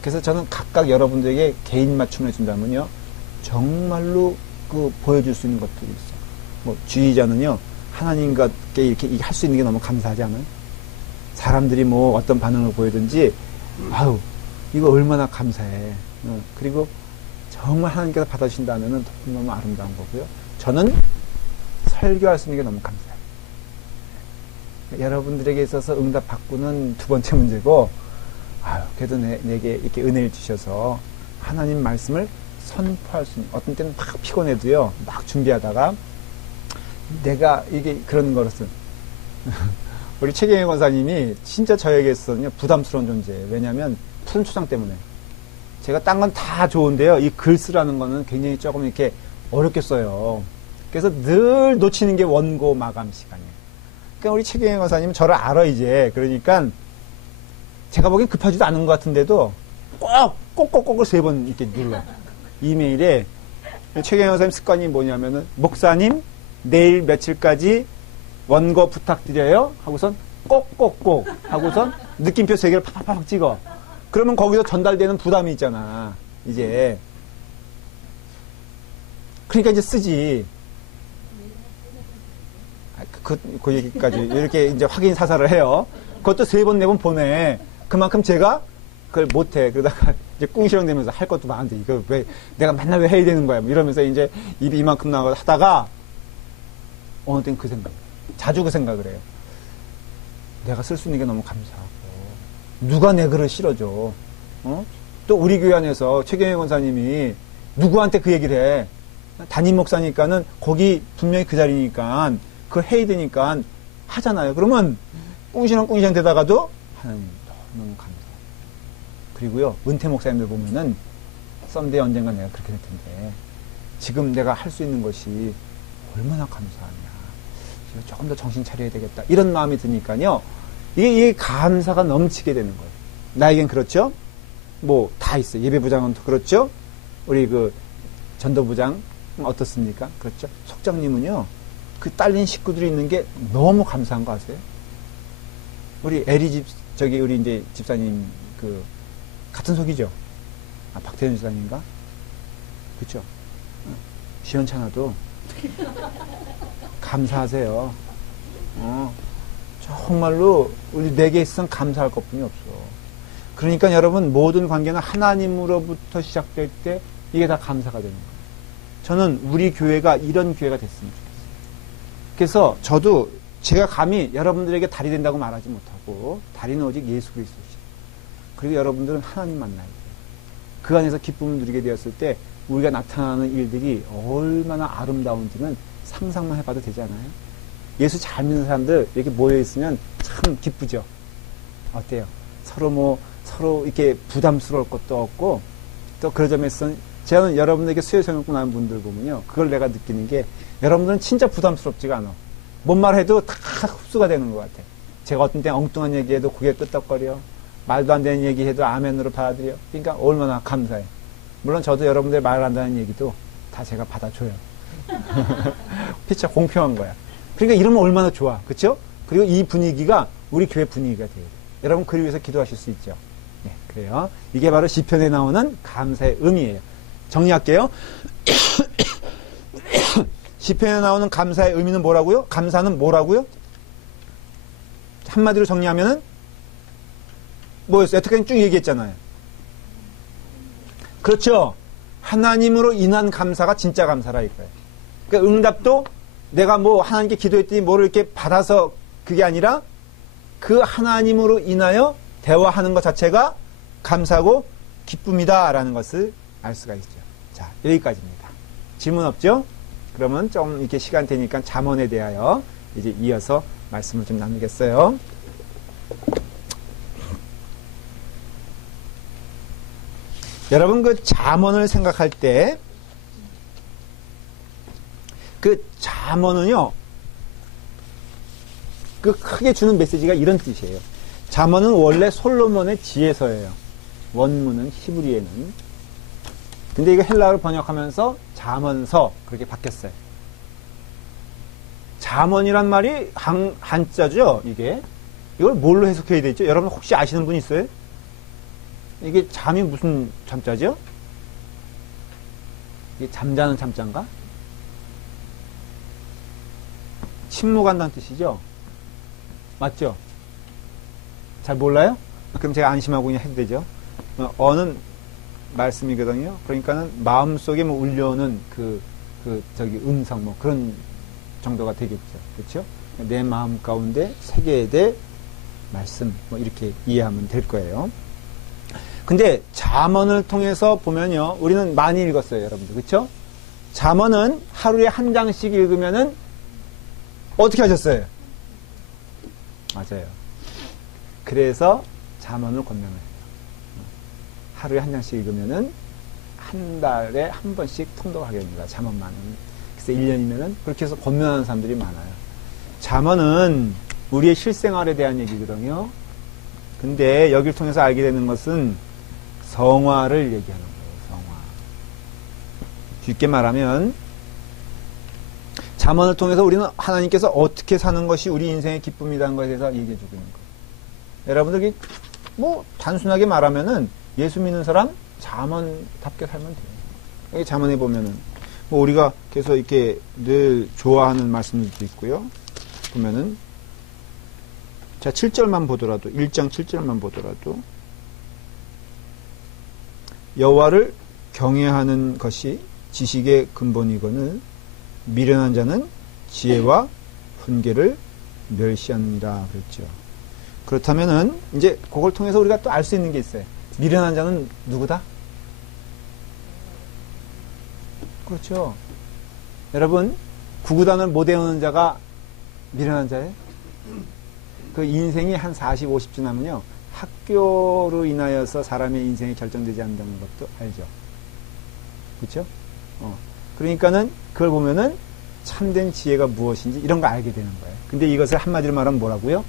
그래서 저는 각각 여러분들에게 개인 맞춤을 해준다면요 정말로 그 보여줄 수 있는 것들이 있어요. 뭐 주의자는요 하나님과 이렇게 할 수 있는 게 너무 감사하지 않아요? 사람들이 뭐 어떤 반응을 보이든지 아유 이거 얼마나 감사해. 그리고 정말 하나님께서 받아주신다면 너무 아름다운 거고요. 저는 설교할 수 있는 게 너무 감사해요. 여러분들에게 있어서 응답 받고는 두 번째 문제고 그래도 내게 이렇게 은혜를 주셔서 하나님 말씀을 선포할 수 있는 어떤 때는 막 피곤해도요 막 준비하다가 내가 이게 그런 거로서 우리 최경희 권사님이 진짜 저에게 있어서는요 부담스러운 존재예요. 왜냐하면 푸른 초장 때문에 제가 딴 건 다 좋은데요 이 글 쓰라는 거는 굉장히 조금 이렇게 어렵게 써요. 그래서 늘 놓치는 게 원고 마감 시간이에요. 그러니까 우리 최경영 권사님은 저를 알아, 이제. 그러니까 제가 보기엔 급하지도 않은 것 같은데도 꼭꼭꼭꼭 3번 이렇게 눌러. 이메일에 최경영 권사님 습관이 뭐냐면은, 목사님, 내일 며칠까지 원고 부탁드려요. 하고선 꼭꼭꼭 하고선 느낌표 3개를 팍팍팍 찍어. 그러면 거기서 전달되는 부담이 있잖아, 이제. 그러니까 이제 쓰지. 그 얘기까지 이렇게 이제 확인 사살을 해요. 그것도 3번, 4번 보내. 그만큼 제가 그걸 못해. 그러다가 이제 꿍시렁 되면서 할 것도 많은데 이거 왜 내가 맨날 왜 해야 되는 거야? 뭐 이러면서 이제 입이 이만큼 나가고 하다가 어느 땐 그 생각. 자주 그 생각을 해요. 내가 쓸 수 있는 게 너무 감사하고 누가 내 글을 실어줘. 또 우리 교회 안에서 최경영 권사님이 누구한테 그 얘기를 해. 담임 목사니까는 거기 분명히 그 자리니까 그걸 해야 되니까 하잖아요. 그러면 꿍시렁 되다가도 하나님 너무 감사. 그리고요, 은퇴 목사님들 보면은 썸데이 언젠가 내가 그렇게 될 텐데 지금 내가 할 수 있는 것이 얼마나 감사하냐. 조금 더 정신 차려야 되겠다. 이런 마음이 드니까요. 이게 감사가 넘치게 되는 거예요. 나에겐 그렇죠? 뭐 다 있어요. 예배부장은 그렇죠? 우리 그 전도부장 어떻습니까? 그렇죠? 속장님은요, 그 딸린 식구들이 있는 게 너무 감사한 거 아세요? 우리 에리 우리 이제 집사님 그 같은 속이죠? 박태현 집사님인가? 그렇죠? 시원찮아도 감사하세요. 정말로 우리 내게 있어서는 감사할 것뿐이 없어. 그러니까 여러분, 모든 관계는 하나님으로부터 시작될 때 이게 다 감사가 되는 거예요. 저는 우리 교회가 이런 교회가 됐으면 좋겠어요. 그래서 저도 제가 감히 여러분들에게 달이 된다고 말하지 못하고, 달인은 오직 예수 그리스도시죠. 그리고 여러분들은 하나님 만나야 돼요. 그 안에서 기쁨을 누리게 되었을 때 우리가 나타나는 일들이 얼마나 아름다운지는 상상만 해봐도 되지 않아요? 예수 잘 믿는 사람들 이렇게 모여있으면 참 기쁘죠? 어때요? 서로 이렇게 부담스러울 것도 없고, 또 그 점에서는 저는 여러분에게 수혜성역군 하는 분들 보면요, 그걸 내가 느끼는 게, 여러분들은 진짜 부담스럽지가 않아. 뭔 말해도 다 흡수가 되는 것 같아. 제가 어떤 때 엉뚱한 얘기해도 고개 끄덕거려. 말도 안 되는 얘기해도 아멘으로 받아들여. 그러니까 얼마나 감사해. 물론 저도 여러분들 말 한다는 얘기도 다 제가 받아줘요. 진짜 공평한 거야. 그러니까 이러면 얼마나 좋아. 그렇죠? 그리고 이 분위기가 우리 교회 분위기가 돼요. 여러분 그를 위해서 기도하실 수 있죠. 네, 그래요. 이게 바로 시편에 나오는 감사의 의미예요. 정리할게요. 시편에 나오는 감사의 의미는 뭐라고요? 감사는 뭐라고요? 한마디로 정리하면은 뭐였어요? 여태까지 쭉 얘기했잖아요. 그렇죠. 하나님으로 인한 감사가 진짜 감사라 이거예요. 그러니까 응답도 내가 뭐 하나님께 기도했더니 뭐를 이렇게 받아서 그게 아니라 그 하나님으로 인하여 대화하는 것 자체가 감사고 기쁨이다라는 것을 알 수가 있죠. 자, 여기까지입니다. 질문 없죠? 그러면 좀 이렇게 시간 되니까 잠언에 대하여 이제 이어서 말씀을 좀 나누겠어요. 여러분 그 잠언을 생각할 때 그 잠언은요, 그 크게 주는 메시지가 이런 뜻이에요. 잠언은 원래 솔로몬의 지혜서예요. 원문은 히브리에는. 근데 이거 헬라어로 번역하면서 잠언서 그렇게 바뀌었어요. 잠언이란 말이 한자죠, 이게. 이걸 뭘로 해석해야 되죠? 여러분 혹시 아시는 분 있어요? 이게 잠이 무슨 잠자죠? 이게 잠자는 잠자인가? 침묵한다는 뜻이죠? 맞죠? 잘 몰라요? 그럼 제가 안심하고 그냥 해도 되죠? 어는 말씀이거든요. 그러니까는 마음속에 뭐 울려오는 음성 뭐 그런 정도가 되겠죠. 그렇죠? 내 마음 가운데 새겨야 될 말씀 뭐 이렇게 이해하면 될 거예요. 근데 잠언을 통해서 보면요, 우리는 많이 읽었어요, 여러분들. 그렇죠? 잠언은 하루에 한 장씩 읽으면은 어떻게 하셨어요? 맞아요. 그래서 잠언을 권면을 해요. 하루에 한 장씩 읽으면은 한 달에 한 번씩 통독하게 됩니다. 잠언만은. 그래서 글쎄 1년이면은 그렇게 해서 권면하는 사람들이 많아요. 잠언은 우리의 실생활에 대한 얘기거든요. 근데 여기를 통해서 알게 되는 것은 성화를 얘기하는 거예요. 성화. 쉽게 말하면 잠언을 통해서 우리는 하나님께서 어떻게 사는 것이 우리 인생의 기쁨이라는 것에 대해서 얘기해 주고 있는 거예요. 여러분들이 뭐 단순하게 말하면은 예수 믿는 사람 잠언답게 살면 돼요. 여기 잠언에 보면은 뭐 우리가 계속 이렇게 늘 좋아하는 말씀들도 있고요. 보면은 자 7절만 보더라도 1장 7절만 보더라도 여호와를 경외하는 것이 지식의 근본이거늘 미련한 자는 지혜와 훈계를 멸시하느니라 그랬죠. 그렇다면은 이제 그걸 통해서 우리가 또 알 수 있는 게 있어요. 미련한 자는 누구다? 그렇죠. 여러분 구구단을 못 외우는 자가 미련한 자예요? 그 인생이 한 40, 50 지나면요. 학교로 인하여서 사람의 인생이 결정되지 않는다는 것도 알죠. 그렇죠? 그러니까는 그걸 보면은 참된 지혜가 무엇인지 이런 거 알게 되는 거예요. 근데 이것을 한마디로 말하면 뭐라고요?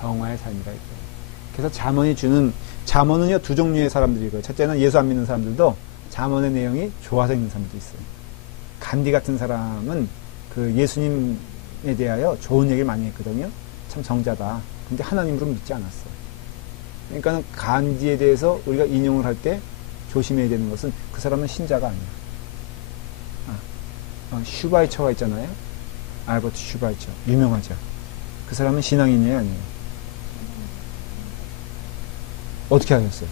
성화의 삶이라 했어요. 그래서 잠언이 주는 잠언은요 두 종류의 사람들이고요. 첫째는 예수 안 믿는 사람들도 잠언의 내용이 좋아서 읽는 사람도 있어요. 간디 같은 사람은 그 예수님에 대하여 좋은 얘기를 많이 했거든요. 참 정자다. 근데 하나님으로 믿지 않았어요. 그러니까 간디에 대해서 우리가 인용을 할 때 조심해야 되는 것은 그 사람은 신자가 아니에요. 슈바이처가 있잖아요. 알버트 슈바이처. 유명하죠. 그 사람은 신앙인이에요, 아니에요? 어떻게 하셨어요?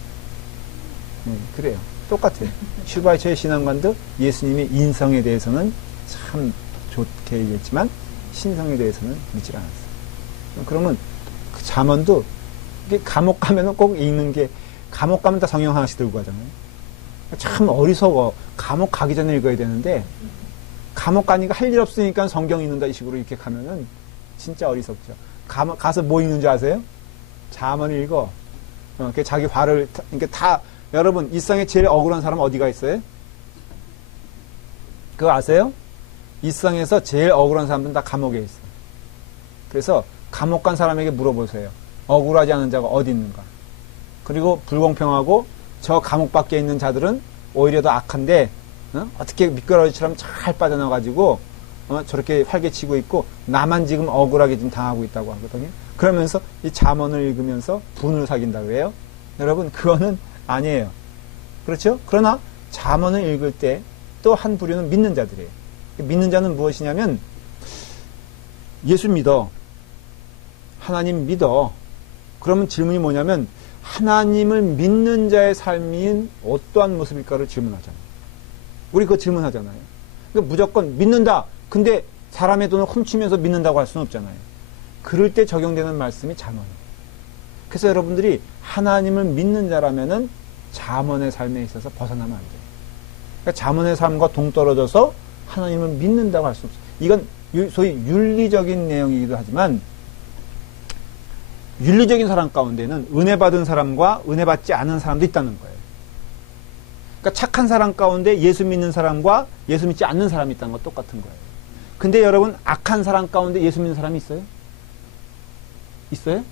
그래요. 똑같아요. 슈바이처의 신앙관도 예수님의 인성에 대해서는 참 좋게 얘기했지만 신성에 대해서는 믿지 않았어요. 그러면 그 잠언도 이게 감옥 가면은 꼭 읽는 게 감옥 가면 다 성경 하나씩 들고 가잖아요. 참 어리석어. 감옥 가기 전에 읽어야 되는데 감옥 가니까 할 일 없으니까 성경 읽는다 이 식으로 이렇게 가면은 진짜 어리석죠. 가서 뭐 읽는지 아세요? 잠언을 읽어. 자기 화를 그러니까 다 여러분 일상에 제일 억울한 사람은 어디가 있어요? 그거 아세요? 일상에서 제일 억울한 사람들은 다 감옥에 있어요. 그래서 감옥 간 사람에게 물어보세요. 억울하지 않은 자가 어디 있는가? 그리고 불공평하고 저 감옥 밖에 있는 자들은 오히려 더 악한데 어떻게 미끄러지처럼 잘 빠져나가지고 저렇게 활개치고 있고 나만 지금 억울하게 좀 당하고 있다고 하거든요. 그러면서 이 잠언을 읽으면서 분을 사귄다고 해요. 여러분 그거는 아니에요. 그렇죠? 그러나 잠언을 읽을 때 또 한 부류는 믿는 자들이에요. 믿는 자는 무엇이냐면 예수 믿어. 하나님 믿어. 그러면 질문이 뭐냐면 하나님을 믿는 자의 삶인 어떠한 모습일까를 질문하잖아요. 우리 그거 질문하잖아요. 그러니까 무조건 믿는다. 근데 사람의 돈을 훔치면서 믿는다고 할 수는 없잖아요. 그럴 때 적용되는 말씀이 잠언이에요. 그래서 여러분들이 하나님을 믿는 자라면은 잠언의 삶에 있어서 벗어나면 안 돼요. 그러니까 잠언의 삶과 동떨어져서 하나님을 믿는다고 할 수 없어요. 이건 소위 윤리적인 내용이기도 하지만 윤리적인 사람 가운데는 은혜 받은 사람과 은혜 받지 않은 사람도 있다는 거예요. 그러니까 착한 사람 가운데 예수 믿는 사람과 예수 믿지 않는 사람이 있다는 건 똑같은 거예요. 근데 여러분 악한 사람 가운데 예수 믿는 사람이 있어요? 있어요?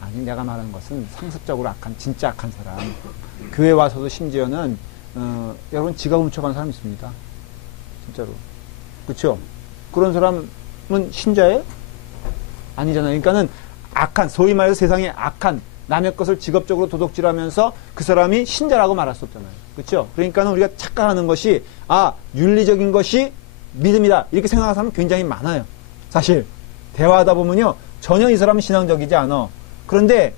아니 내가 말하는 것은 상습적으로 악한 진짜 악한 사람 교회 와서도 심지어는 여러분 지갑 훔쳐간 사람 있습니다. 진짜로. 그렇죠? 그런 사람은 신자예요? 아니잖아요. 그러니까는 악한 소위 말해서 세상에 악한 남의 것을 직업적으로 도둑질하면서 그 사람이 신자라고 말할 수 없잖아요. 그렇죠? 그러니까는 우리가 착각하는 것이 윤리적인 것이 믿음이다 이렇게 생각하는 사람은 굉장히 많아요. 사실 대화하다 보면요 전혀 이 사람은 신앙적이지 않아. 그런데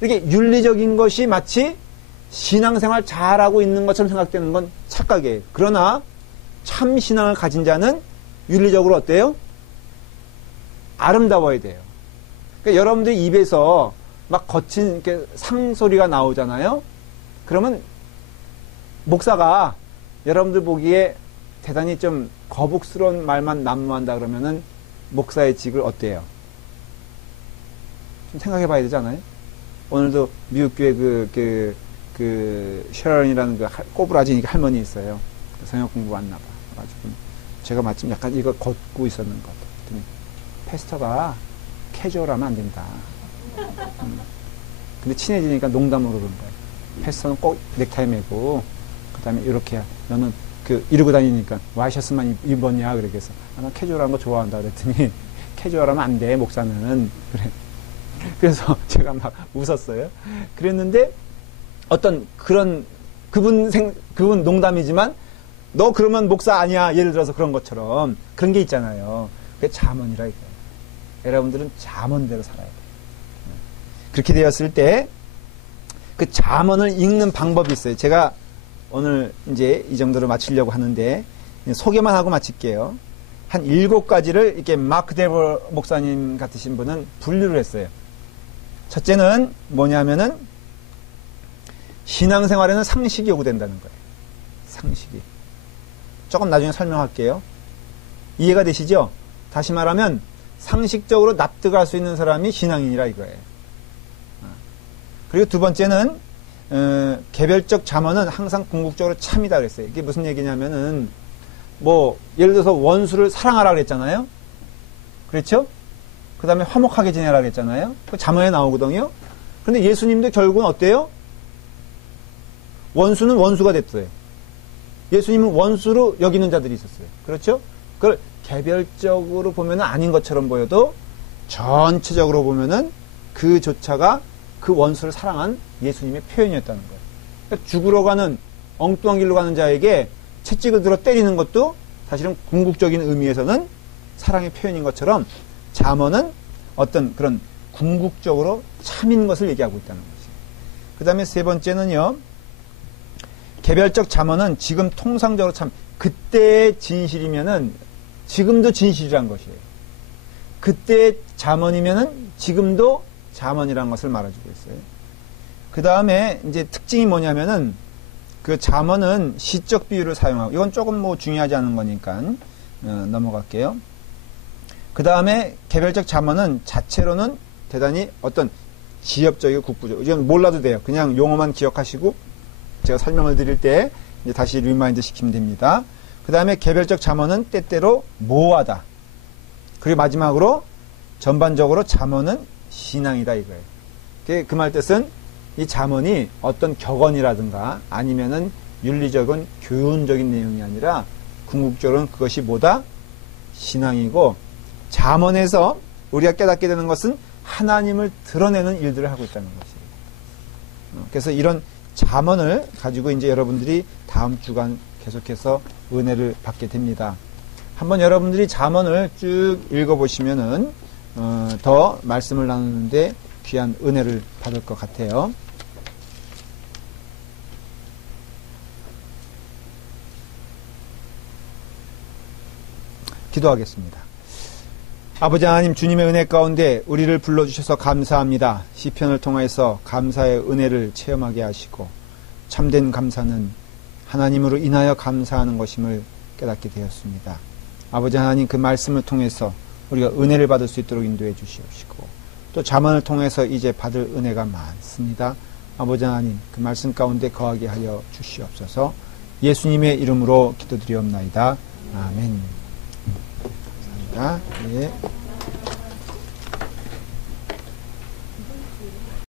이렇게 윤리적인 것이 마치 신앙생활 잘하고 있는 것처럼 생각되는 건 착각이에요. 그러나 참 신앙을 가진 자는 윤리적으로 어때요? 아름다워야 돼요. 그러니까 여러분들 입에서 막 거친 이렇게 상소리가 나오잖아요. 그러면 목사가 여러분들 보기에 대단히 좀 거북스러운 말만 난무한다 그러면은 목사의 직을 어때요? 좀 생각해 봐야 되지 않아요? 오늘도 미국 교회 그 셔런이라는 그 꼬부라진 할머니 있어요. 성역 공부 왔나 봐. 가지고 제가 마침 약간 이거 걷고 있었는 것 같아요. 그랬더니 패스터가 캐주얼하면 안 된다. 근데 친해지니까 농담으로 그런 거예요. 패스터는 꼭 넥타이 매고 그다음에 이렇게 너는 그 이러고 다니니까 와이셔츠만 입었냐 그래서 나 캐주얼한 거 좋아한다 그랬더니 캐주얼하면 안 돼 목사는 그래. 그래서 제가 막 웃었어요. 그랬는데 어떤 그런 그분 농담이지만 너 그러면 목사 아니야 예를 들어서 그런 것처럼 그런 게 있잖아요. 그게 잠언이라 이거예요. 여러분들은 잠언대로 살아야 돼요. 그렇게 되었을 때 그 잠언을 읽는 방법이 있어요. 제가 오늘 이제 이 정도로 마치려고 하는데 소개만 하고 마칠게요. 한 7가지를 이렇게 마크 데버 목사님 같으신 분은 분류를 했어요. 첫째는 뭐냐면은 신앙생활에는 상식이 요구된다는 거예요. 상식이. 조금 나중에 설명할게요. 이해가 되시죠? 다시 말하면 상식적으로 납득할 수 있는 사람이 신앙인이라 이거예요. 그리고 두 번째는 개별적 잠언은 항상 궁극적으로 참이다 그랬어요. 이게 무슨 얘기냐면은 뭐 예를 들어서 원수를 사랑하라 그랬잖아요. 그렇죠? 그 다음에 화목하게 지내라 그랬잖아요. 그 잠언에 나오거든요. 그런데 예수님도 결국은 어때요? 원수는 원수가 됐어요. 예수님은 원수로 여기는 자들이 있었어요. 그렇죠? 그걸 개별적으로 보면은 아닌 것처럼 보여도 전체적으로 보면은 그조차가 그 원수를 사랑한 예수님의 표현이었다는 거예요. 그러니까 죽으러 가는 엉뚱한 길로 가는 자에게 채찍을 들어 때리는 것도 사실은 궁극적인 의미에서는 사랑의 표현인 것처럼 잠언은 어떤 그런 궁극적으로 참인 것을 얘기하고 있다는 거죠. 그 다음에 세 번째는요. 개별적 잠언은 지금 통상적으로 참 그때의 진실이면은 지금도 진실이란 것이에요. 그때의 잠언이면은 지금도 잠언이라는 것을 말해주고 있어요. 그 다음에 이제 특징이 뭐냐면은 그 잠언은 시적 비유를 사용하고 이건 조금 뭐 중요하지 않은 거니까 넘어갈게요. 그 다음에 개별적 잠언은 자체로는 대단히 어떤 지엽적이고 국부적 이건 몰라도 돼요. 그냥 용어만 기억하시고 제가 설명을 드릴 때 이제 다시 리마인드 시키면 됩니다. 그 다음에 개별적 잠언은 때때로 모호하다. 그리고 마지막으로 전반적으로 잠언은 신앙이다 이거예요. 그 말 뜻은 이 잠언이 어떤 격언이라든가 아니면은 윤리적인 교훈적인 내용이 아니라 궁극적으로는 그것이 뭐다? 신앙이고 잠언에서 우리가 깨닫게 되는 것은 하나님을 드러내는 일들을 하고 있다는 것이에요. 그래서 이런 잠언을 가지고 이제 여러분들이 다음 주간 계속해서 은혜를 받게 됩니다. 한번 여러분들이 잠언을 쭉 읽어보시면은 더 말씀을 나누는데 귀한 은혜를 받을 것 같아요. 기도하겠습니다. 아버지 하나님 주님의 은혜 가운데 우리를 불러주셔서 감사합니다. 시편을 통해서 감사의 은혜를 체험하게 하시고 참된 감사는 하나님으로 인하여 감사하는 것임을 깨닫게 되었습니다. 아버지 하나님 그 말씀을 통해서 우리가 은혜를 받을 수 있도록 인도해 주시옵시고 또 잠언을 통해서 이제 받을 은혜가 많습니다. 아버지 하나님 그 말씀 가운데 거하게 하여 주시옵소서. 예수님의 이름으로 기도드리옵나이다. 아멘. 감사합니다. 예.